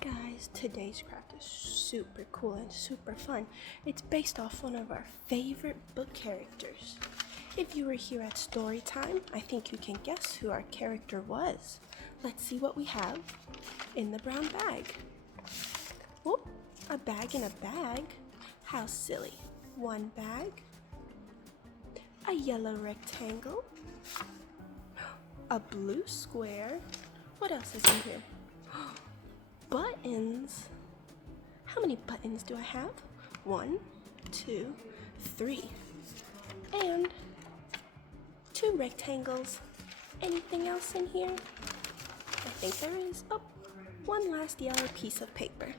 Guys, today's craft is super cool and super fun. It's based off one of our favorite book characters. If you were here at story time, I think you can guess who our character was. Let's see what we have in the brown bag. Whoop, a bag in a bag? How silly. One bag, a yellow rectangle, a blue square. What else is in here? Buttons. How many buttons do I have? 1, 2, 3. And 2 rectangles. Anything else in here? I think there is. Oh, one last yellow piece of paper.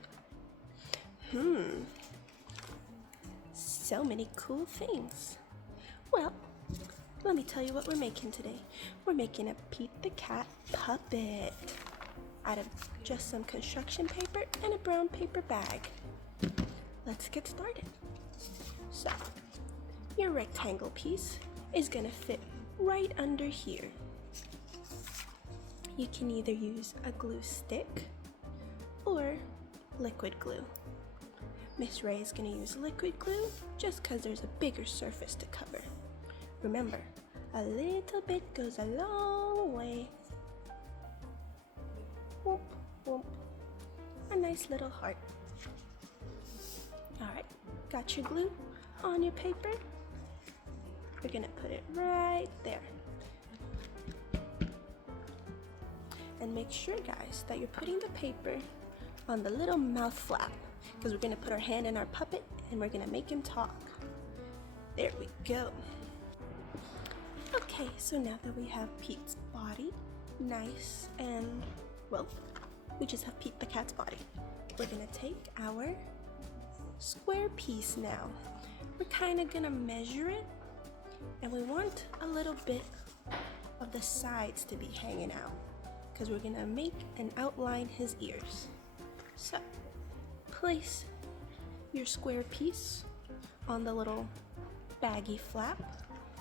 So many cool things. Well, let me tell you what we're making today. We're making a Pete the Cat puppet out of just some construction paper and a brown paper bag. Let's get started. So, your rectangle piece is gonna fit right under here. You can either use a glue stick or liquid glue. Miss Ray is gonna use liquid glue just because there's a bigger surface to cover. Remember, a little bit goes a long way. Whoop, whoop. A nice little heart. Alright, got your glue on your paper? We're gonna put it right there. And make sure, guys, that you're putting the paper on the little mouth flap, because we're gonna put our hand in our puppet and we're gonna make him talk. There we go. Okay, so now that we have Pete's body nice and, well, we just have Pete the Cat's body. We're gonna take our square piece now. We're kind of gonna measure it, and we want a little bit of the sides to be hanging out, because we're gonna make and outline his ears. So, place your square piece on the little baggy flap,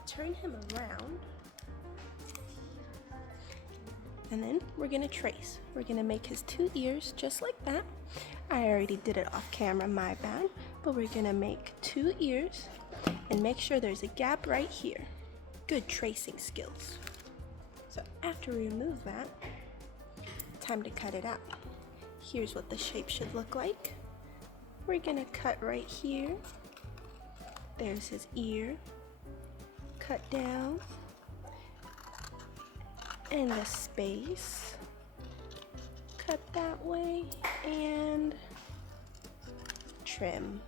turn him around, and then we're gonna trace. We're gonna make his 2 ears just like that. I already did it off camera, my bad, but we're gonna make 2 ears and make sure there's a gap right here. Good tracing skills. So after we remove that, time to cut it out. Here's what the shape should look like. We're gonna cut right here. There's his ear. Cut down. And the space, cut that way, and trim.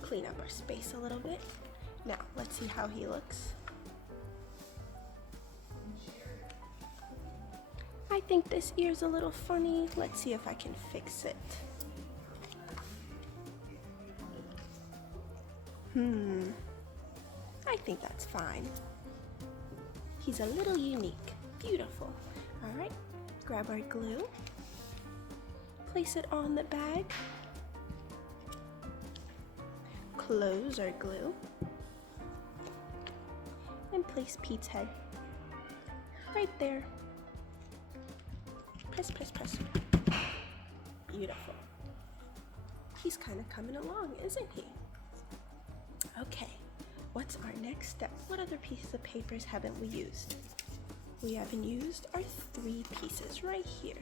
Clean up our space a little bit. Now, let's see how he looks. I think this ear's a little funny. Let's see if I can fix it. I think that's fine. He's a little unique. Beautiful. All right, grab our glue, place it on the bag, close our glue, and place Pete's head right there. Press, press, press. Beautiful. He's kind of coming along, isn't he? Okay. What's our next step? What other pieces of papers haven't we used? We haven't used our 3 pieces right here.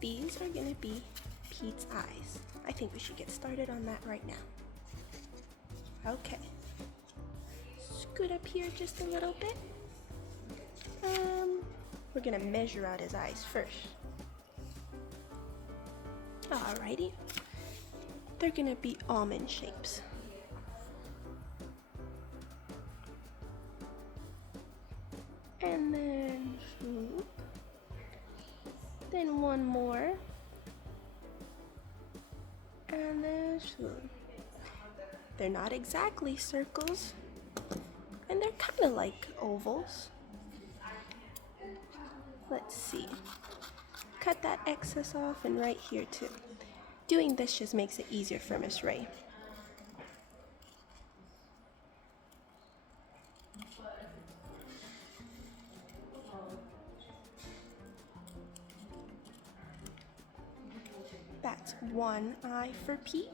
These are gonna be Pete's eyes. I think we should get started on that right now. Okay. Scoot up here just a little bit. We're gonna measure out his eyes first. Alrighty. They're gonna be almond shapes. And then swoop. Then one more. And then swoop. They're not exactly circles, and they're kind of like ovals. Let's see. Cut that excess off, and right here too. Doing this just makes it easier for Miss Ray. one eye for Pete.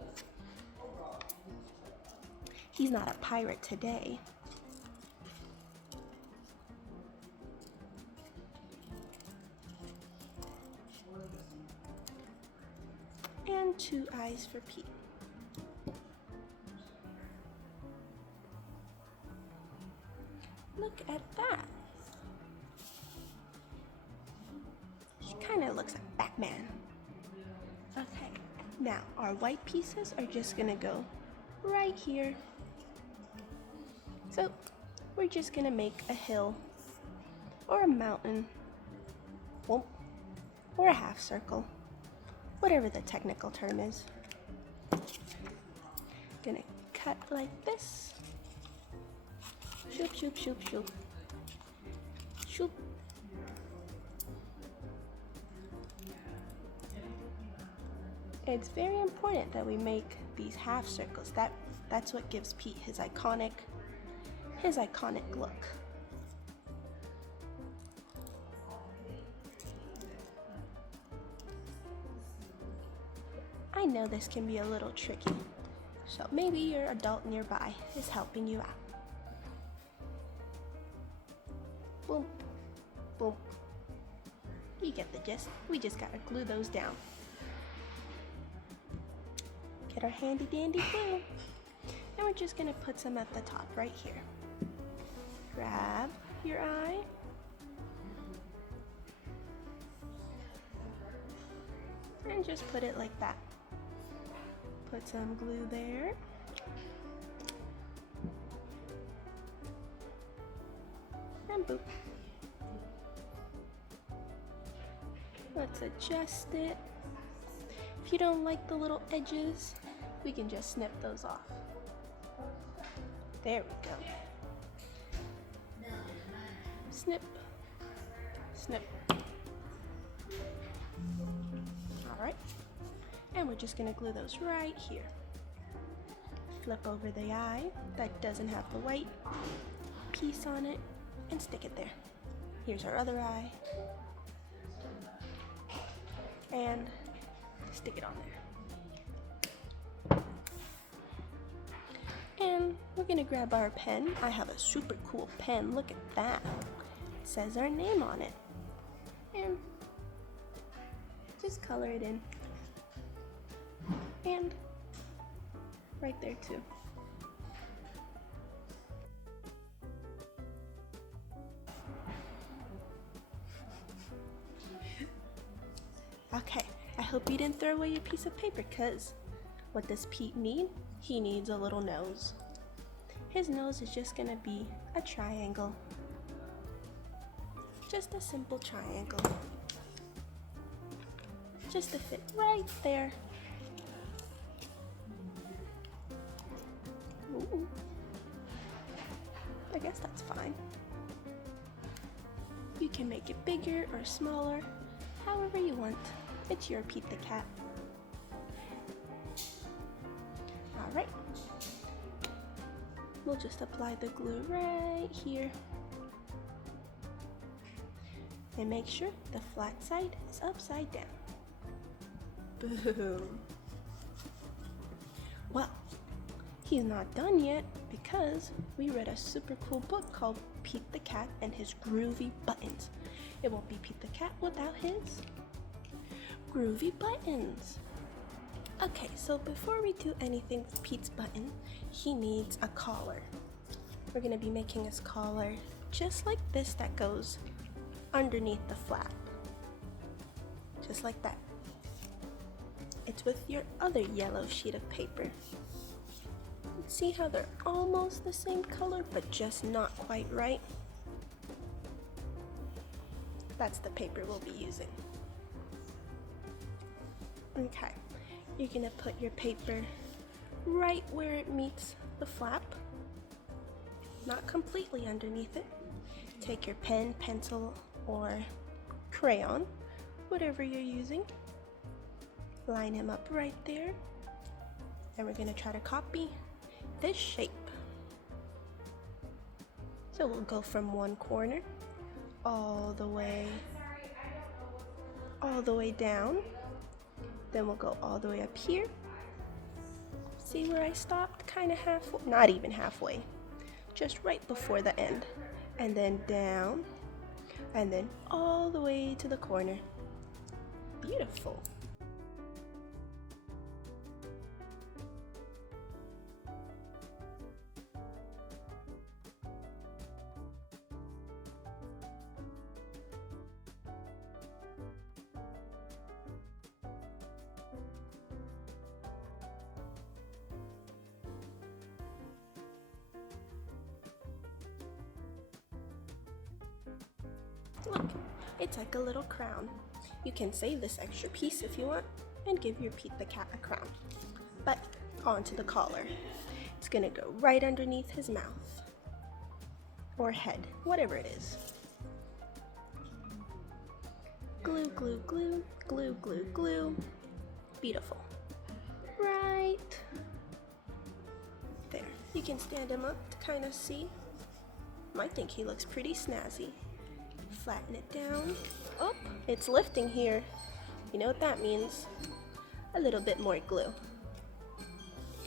He's not a pirate today. And two eyes for Pete. Look at that. He kind of looks like Batman. Okay, now our white pieces are just gonna go right here. So we're just gonna make a hill or a mountain, well, or a half circle, whatever the technical term is. Gonna cut like this. Shoop, shoop, shoop, shoop. Shoop. It's very important that we make these half circles. That's what gives Pete his iconic look. I know this can be a little tricky, so maybe your adult nearby is helping you out. Boom, boom. You get the gist. We just gotta glue those down. Get our handy dandy glue. And we're just gonna put some at the top right here. Grab your eye. And just put it like that. Put some glue there. And boop. Let's adjust it. If you don't like the little edges, we can just snip those off. There we go. Snip, snip. All right, and we're just gonna glue those right here. Flip over the eye that doesn't have the white piece on it and stick it there. Here's our other eye. And stick it on there. And we're gonna grab our pen. I have a super cool pen, look at that. It says our name on it. And just color it in. And right there too. Okay, I hope you didn't throw away your piece of paper, because what does Pete need? He needs a little nose. His nose is just gonna be a triangle. Just a simple triangle. Just to fit right there. Ooh. I guess that's fine. You can make it bigger or smaller, however you want. It's your Pete the Cat. Alright. We'll just apply the glue right here. And make sure the flat side is upside down. Boom. Well, he's not done yet, because we read a super cool book called Pete the Cat and His Groovy Buttons. It won't be Pete the Cat without his groovy buttons. Okay, so before we do anything with Pete's button, he needs a collar. We're gonna be making his collar just like this, that goes underneath the flap. Just like that. It's with your other yellow sheet of paper. See how they're almost the same color, but just not quite right? That's the paper we'll be using. Okay, you're gonna put your paper right where it meets the flap, not completely underneath it. Take your pen, pencil, or crayon, whatever you're using. Line him up right there, and we're gonna try to copy this shape. So we'll go from one corner all the way down, Then we'll go all the way up here. See where I stopped? Kind of halfway, not even halfway, just right before the end. And then down, and then all the way to the corner. Beautiful. Look, it's like a little crown. You can save this extra piece if you want and give your Pete the cat a crown. But onto the collar. It's gonna go right underneath his mouth or head, whatever it is. Glue, glue, glue, glue, glue, glue. Beautiful. Right there. You can stand him up to kind of see. I think he looks pretty snazzy. Flatten it down. Oh, it's lifting here. You know what that means? A little bit more glue.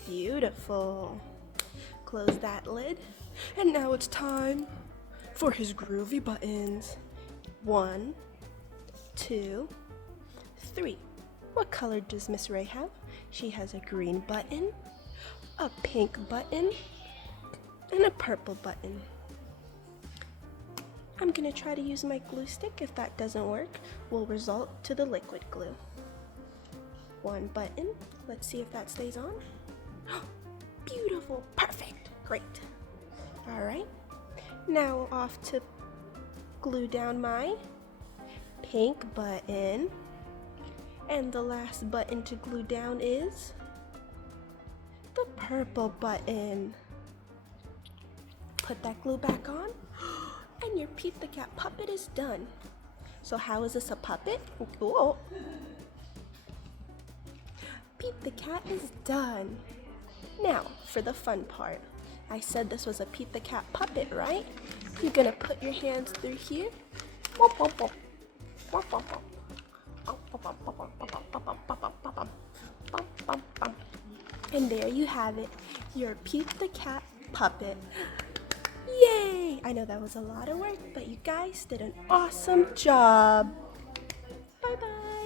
Beautiful. Close that lid. And now it's time for his groovy buttons. 1, 2, 3. What color does Miss Ray have? She has a green button, a pink button, and a purple button. I'm gonna try to use my glue stick. If that doesn't work, we'll resort to the liquid glue. 1 button. Let's see if that stays on. Beautiful, perfect, great. All right, now off to glue down my pink button. And the last button to glue down is the purple button. Put that glue back on. And your Pete the Cat puppet is done. So how is this a puppet? Whoa. Pete the Cat is done. Now, for the fun part. I said this was a Pete the Cat puppet, right? You're gonna put your hands through here. And there you have it, your Pete the Cat puppet. Yay! I know that was a lot of work, but you guys did an awesome job. Bye-bye.